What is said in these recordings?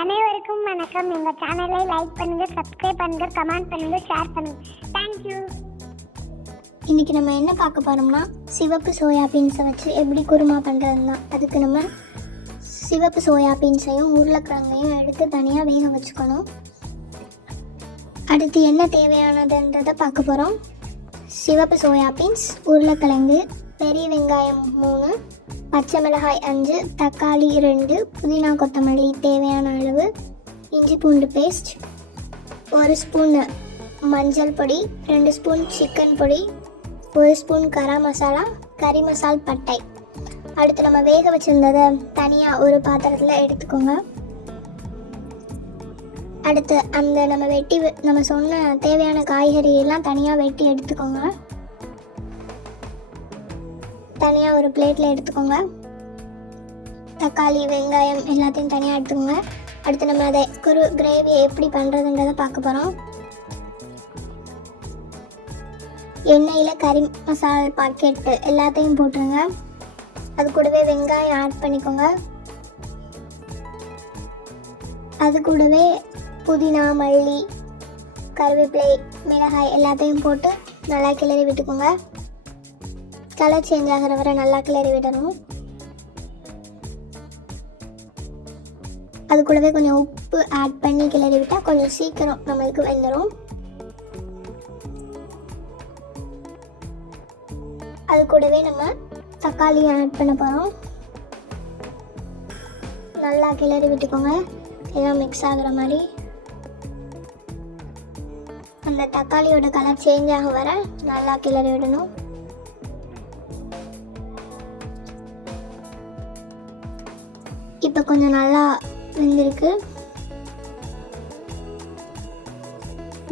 அனைவருக்கும் வணக்கம். எங்கள் சேனலை லைக் பண்ணுங்கள், சப்ஸ்கிரைப் பண்ணுங்கள், கமெண்ட் பண்ணுங்கள், ஷேர் பண்ணுங்கள். தேங்க்யூ. இன்றைக்கி நம்ம என்ன பார்க்க போகிறோம்னா சிவப்பு சோயா பீன்ஸை வச்சு எப்படி குருமா பண்ணுறதுன்னு தான். அதுக்கு நம்ம சிவப்பு சோயா பீன்ஸையும் உருளைக்கிழங்கையும் எடுத்து தனியாக வேக வச்சுக்கணும். அடுத்து என்ன தேவையானதுன்றதை பார்க்க போகிறோம். சிவப்பு சோயா பீன்ஸ், உருளைக்கிழங்கு, பெரிய வெங்காயம் 3, பச்சை மிளகாய் 5, தக்காளி 2, புதினா கொத்தமல்லி தேவையான அளவு, இஞ்சி பூண்டு பேஸ்ட், 1 ஸ்பூன் மஞ்சள் பொடி, 2 ஸ்பூன் சிக்கன் பொடி, 1 ஸ்பூன் கரம் மசாலா, கறி மசால், பட்டை. அடுத்து நம்ம வேக வச்சுருந்ததை தனியாக ஒரு பாத்திரத்தில் எடுத்துக்கோங்க. அடுத்து அந்த நம்ம சொன்ன தேவையான காய்கறி எல்லாம் தனியாக வெட்டி எடுத்துக்கோங்க. தனியாக ஒரு பிளேட்டில் எடுத்துக்கோங்க. தக்காளி, வெங்காயம் எல்லாத்தையும் தனியாக எடுத்துக்கோங்க. அடுத்து நம்ம அதை கிரேவியை எப்படி பண்ணுறதுன்றதை பார்க்க போகிறோம். எண்ணெயில் கறி மசாலா பாக்கெட்டு எல்லாத்தையும் போட்டுருங்க. அது கூடவே வெங்காயம் ஆட் பண்ணிக்கோங்க. அது கூடவே புதினா, மல்லி, கருவேப்பிலை, மிளகாய் எல்லாத்தையும் போட்டு நல்லா கிளறி விட்டுக்கோங்க. கலர் சேஞ்ச் ஆகிற வரை நல்லா கிளறி விடணும். அது கூடவே கொஞ்சம் உப்பு ஆட் பண்ணி கிளறி விட்டால் கொஞ்சம் சீக்கிரம் நம்மளுக்கு வெந்துடும். அது கூடவே நம்ம தக்காளி ஆட் பண்ண போகிறோம். நல்லா கிளறி விட்டுக்கோங்க, எல்லாம் மிக்ஸ் ஆகுற மாதிரி. அந்த தக்காளியோட கலர் சேஞ்ச் ஆக வர நல்லா கிளறி விடணும். இப்போ கொஞ்சம் நல்லா வெந்திருக்கு.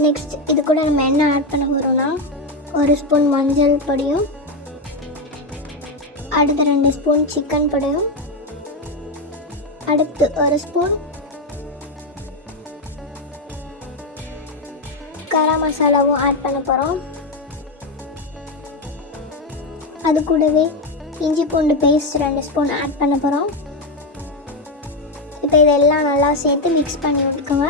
நெக்ஸ்ட் இது கூட நம்ம என்ன ஆட் பண்ண போகிறோம்னா 1 ஸ்பூன் மஞ்சள் பொடியும், அடுத்து 2 ஸ்பூன் சிக்கன் பொடியும், அடுத்து 1 ஸ்பூன் கரம் மசாலாவும் ஆட் பண்ண போகிறோம். அது கூடவே இஞ்சி பூண்டு பேஸ்ட் 2 ஸ்பூன் ஆட் பண்ண போகிறோம். இப்போ இதெல்லாம் நல்லா சேர்த்து மிக்ஸ் பண்ணி விட்டுக்கோங்க.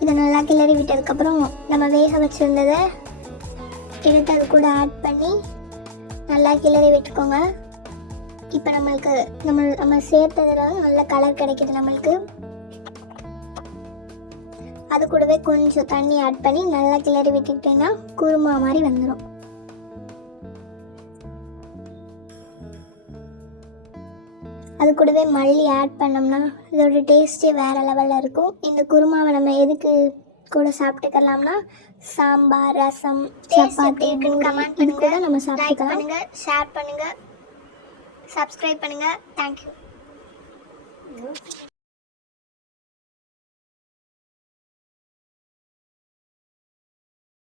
இதை நல்லா கிளறி விட்டதுக்கப்புறம் நம்ம வேக வச்சுருந்ததை எடுத்து அது கூட ஆட் பண்ணி நல்லா கிளறி விட்டுக்கோங்க. இப்போ நம்மளுக்கு நம்ம சேர்த்ததில் நல்ல கலர் கிடைக்கிது நம்மளுக்கு. அது கூடவே கொஞ்சம் தண்ணி ஆட் பண்ணி நல்லா கிளறி விட்டுக்கிட்டேன்னா குருமா மாதிரி வந்துடும். அது கூடவே மல்லி ஆட் பண்ணோம்னா இதோட டேஸ்ட்டே வேறு லெவலில் இருக்கும். இந்த குருமாவை நம்ம எதுக்கு கூட சாப்பிட்டுக்கலாம்னா சாம்பார், ரசம், சப்பாத்தி, கமெண்ட் இது கூட நம்ம சாப்பிட்டுக்கலாம். பண்ணுங்கள், ஷேர் பண்ணுங்கள், சப்ஸ்கிரைப் பண்ணுங்கள். தேங்க்யூ.